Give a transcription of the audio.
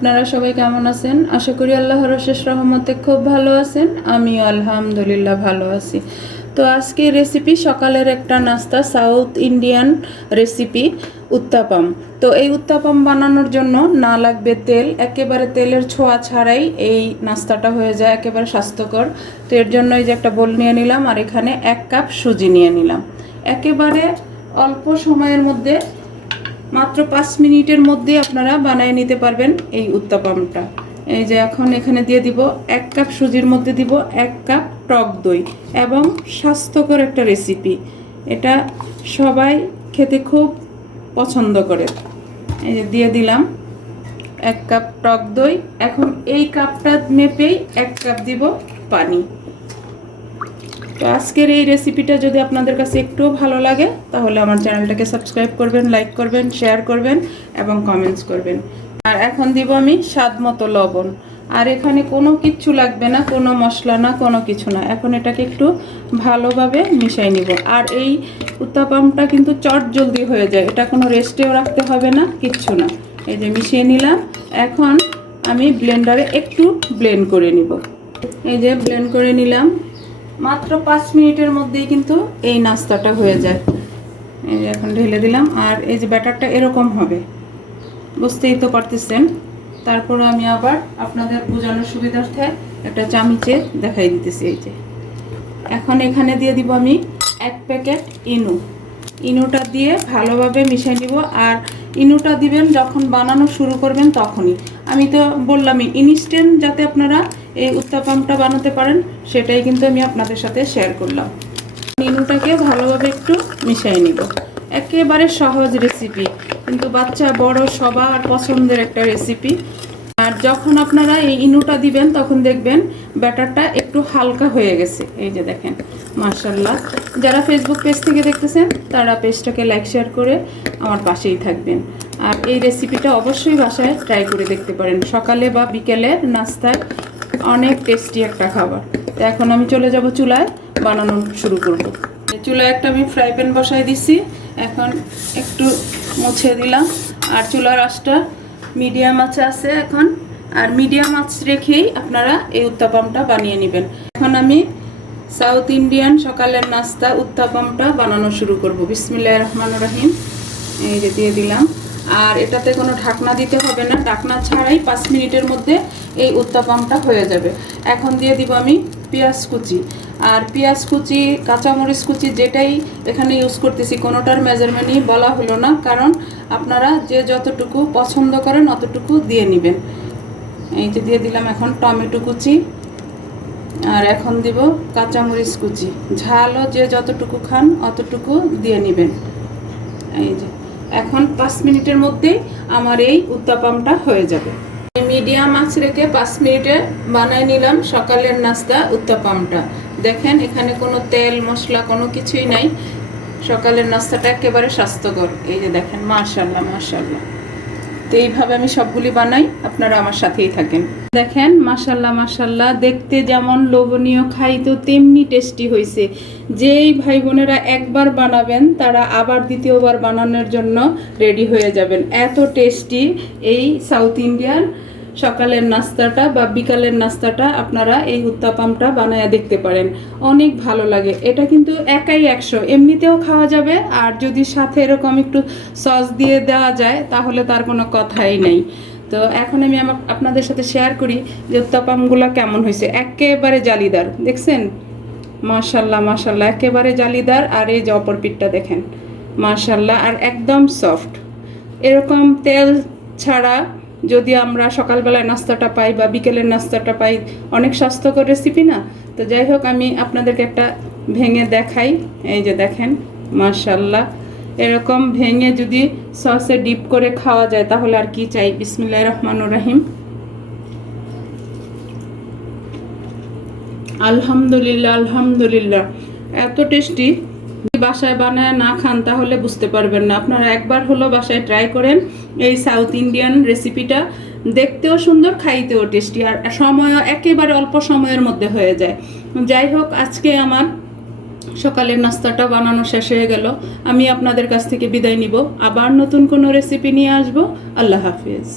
আপনারা সবাই কেমন আছেন? আশা করি আল্লাহর অশেষ রহমতে খুব ভালো আছেন। আমিও আলহামদুলিল্লাহ ভালো আছি। তো আজকে রেসিপি সকালের একটা নাস্তা, সাউথ ইন্ডিয়ান রেসিপি উত্তাপাম। তো এই উত্তাপাম বানানোর জন্য না লাগবে তেল, একেবারে তেলের ছোঁয়া ছাড়াই এই নাস্তাটা হয়ে যায়, একেবারে স্বাস্থ্যকর। তো এর জন্য এই যে একটা বোল নিয়ে নিলাম, আর এখানে 1 কাপ সুজি নিয়ে নিলাম। একেবারে অল্প সময়ের মধ্যে, মাত্র 5 মিনিটের মধ্যে আপনারা বানিয়ে নিতে পারবেন এই উত্তাপামটা। এই যে এখন এখানে দিয়ে দিব 1 কাপ সুজির মধ্যে দিব 1 কাপ টক দই, এবং স্বাস্থ্যকর একটা রেসিপি। এটা সবাই খেতে খুব পছন্দ করে। এই যে দিয়ে দিলাম 1 কাপ টক দই। এখন এই কাপটা মেপেই 1 কাপ দিব পানি। তো আজকের এই রেসিপিটা যদি আপনাদের কাছে একটুও ভালো লাগে তাহলে আমার চ্যানেলটাকে সাবস্ক্রাইব করবেন, লাইক করবেন, শেয়ার করবেন এবং কমেন্টস করবেন। আর এখন দিব আমি স্বাদ মতো লবণ। আর এখানে কোনো কিচ্ছু লাগবে না, কোনো মশলা না, কোনো কিছু না। এখন এটাকে একটু ভালোভাবে মিশিয়ে নিব। আর এই উত্তাপামটা কিন্তু চট জলদি হয়ে যায়, এটা কোনো রেস্টেও রাখতে হবে না, কিচ্ছু না। এই যে মিশিয়ে নিলাম। এখন আমি ব্লেন্ডারে একটু ব্লেন্ড করে নিব। এই যে ব্লেন্ড করে নিলাম। মাত্র 5 মিনিটের মধ্যেই কিন্তু এই নাস্তাটা হয়ে যায়। এই যে এখন ঢেলে দিলাম। আর এই যে ব্যাটারটা এরকম হবে, বুঝতেই তো পারতেছেন। তারপর আমি আবার আপনাদের বোঝানোর সুবিধার্থে একটা চামচে দেখাই দিতেছি। এই যে এখন এখানে দিয়ে দিব আমি 1 প্যাকেট ইনো। ইনোটা দিয়ে ভালোভাবে মিশিয়ে নিব। আর ইনোটা দিবেন যখন বানানো শুরু করবেন তখনই। আমি তো বললামই ইনস্ট্যান্ট যাতে আপনারা এই উত্তাপামটা বানাতে পারেন, সেটাই কিন্তু আমি আপনাদের সাথে শেয়ার করলাম। ইনোটাকে ভালোভাবে একটু মিশিয়ে নিব। একেবারে সহজ রেসিপি, কিন্তু বাচ্চা বড় সবার পছন্দের একটা রেসিপি। আর যখন আপনারা এই ইনোটা দিবেন তখন দেখবেন ব্যাটারটা একটু হালকা হয়ে গেছে। এই যে দেখেন, মাশাআল্লাহ। যারা ফেসবুক পেজ থেকে দেখতেছেন তারা পেজটাকে লাইক শেয়ার করে আমার পাশেই থাকবেন। আর এই রেসিপিটা অবশ্যই বাসায় ট্রাই করে দেখতে পারেন, সকালে বা বিকেলের নাস্তায় অনেক টেস্টি একটা খাবার। তো এখন আমি চলে যাব চুলায়, বানানো শুরু করব। চুলায় একটা আমি ফ্রাই প্যান বসাই দিছি। এখন একটু মুছে দিলাম। আর চুলার আঁচটা মিডিয়াম আঁচে আছে এখন। আর মিডিয়াম আঁচ রেখেই আপনারা এই উত্তাপামটা বানিয়ে নেবেন। এখন আমি সাউথ ইন্ডিয়ান সকালের নাস্তা উত্তাপামটা বানানো শুরু করব। বিসমিল্লাহির রহমানির রহিম। এই যে দিয়ে দিলাম। আর এটাতে কোনো ঢাকনা দিতে হবে না, ঢাকনা ছাড়াই 5 মিনিটের মধ্যে এই উত্তাপামটা হয়ে যাবে। এখন দিয়ে দিব আমি পেঁয়াজ কুচি। আর পেঁয়াজ কুচি, কাঁচামরিচ কুচি যেটাই এখানে ইউজ করতেছি, কোনোটার মেজারমেন্টই বলা হলো না, কারণ আপনারা যে যতটুকু পছন্দ করেন অতটুকু দিয়ে নেবেন। এই যে দিয়ে দিলাম এখন টমেটো কুচি। আর এখন দিব কাঁচামরিচ কুচি। ঝালও যে যতটুকু খান অতটুকু দিয়ে নেবেন। এই যে এখন 5 মিনিটের মধ্যেই আমার এই উত্তাপামটা হয়ে যাবে। মিডিয়াম আঁচ রেখে 5 মিনিটে বানিয়ে নিলাম সকালের নাস্তা উত্তাপামটা। দেখেন এখানে কোনো তেল মশলা কোনো কিছুই নাই। সকালের নাস্তাটা একেবারে স্বাস্থ্যকর। এই যে দেখেন, মাশাআল্লাহ মাশাআল্লাহ। তো এইভাবে আমি সবগুলি বানাই, আপনারা আমার সাথেই থাকেন। দেখেন মাশাআল্লাহ মাশাআল্লাহ, দেখতে যেমন লোভনীয়, খাইতেও তেমনি টেস্টি হয়েছে। যেই ভাই বোনেরা একবার বানাবেন তারা আবার দ্বিতীয়বার বানানোর জন্য রেডি হয়ে যাবেন। এত টেস্টি এই সাউথ ইন্ডিয়ান সকালের নাস্তাটা বা বিকালের নাস্তাটা আপনারা এই উত্তাপামটা বানায়া দেখতে পারেন, অনেক ভালো লাগে। এটা কিন্তু একাই 100, এমনিতেও খাওয়া যাবে। আর যদি সাথে এরকম একটু সস দিয়ে দেওয়া যায় তাহলে তার কোনো কথাই নেই। তো এখন আমি আপনাদের সাথে শেয়ার করি যে উত্তাপামগুলো কেমন হয়েছে। একেবারে জালিদার, দেখছেন? মাশাআল্লাহ মাশাআল্লাহ, একেবারে জালিদার। আর এই যে অপর পিঠটা দেখেন, মাশাআল্লাহ। আর একদম সফট। এরকম তেল ছাড়া যদি আমরা সকালবেলায় নাস্তাটা পাই বা বিকেলের নাস্তাটা পাই, অনেক স্বাস্থ্যকর রেসিপি না? তো যাই হোক, আমি আপনাদেরকে একটা ভেঙে দেখাই। এই যে দেখেন, মাশাআল্লাহ। এরকম ভেঙে যদি সসে ডিপ করে খাওয়া যায় তাহলে আর কি চাই। বিসমিল্লাহির রহমানির রহিম। আলহামদুলিল্লাহ আলহামদুলিল্লাহ, এত টেস্টি। বাসায় বানায় না খান তাহলে বুঝতে পারবেন না। আপনারা একবার হলো বাসায় ট্রাই করেন এই সাউথ ইন্ডিয়ান রেসিপিটা। দেখতেও সুন্দর, খাইতেও টেস্টি, আর সময়ও একেবারে অল্প সময়ের মধ্যে হয়ে যায়। যাই হোক, আজকে আমার সকালের নাস্তাটা বানানো শেষ হয়ে গেল। আমি আপনাদের কাছ থেকে বিদায় নিব। আবার নতুন কোনো রেসিপি নিয়ে আসবো। আল্লাহ হাফিজ।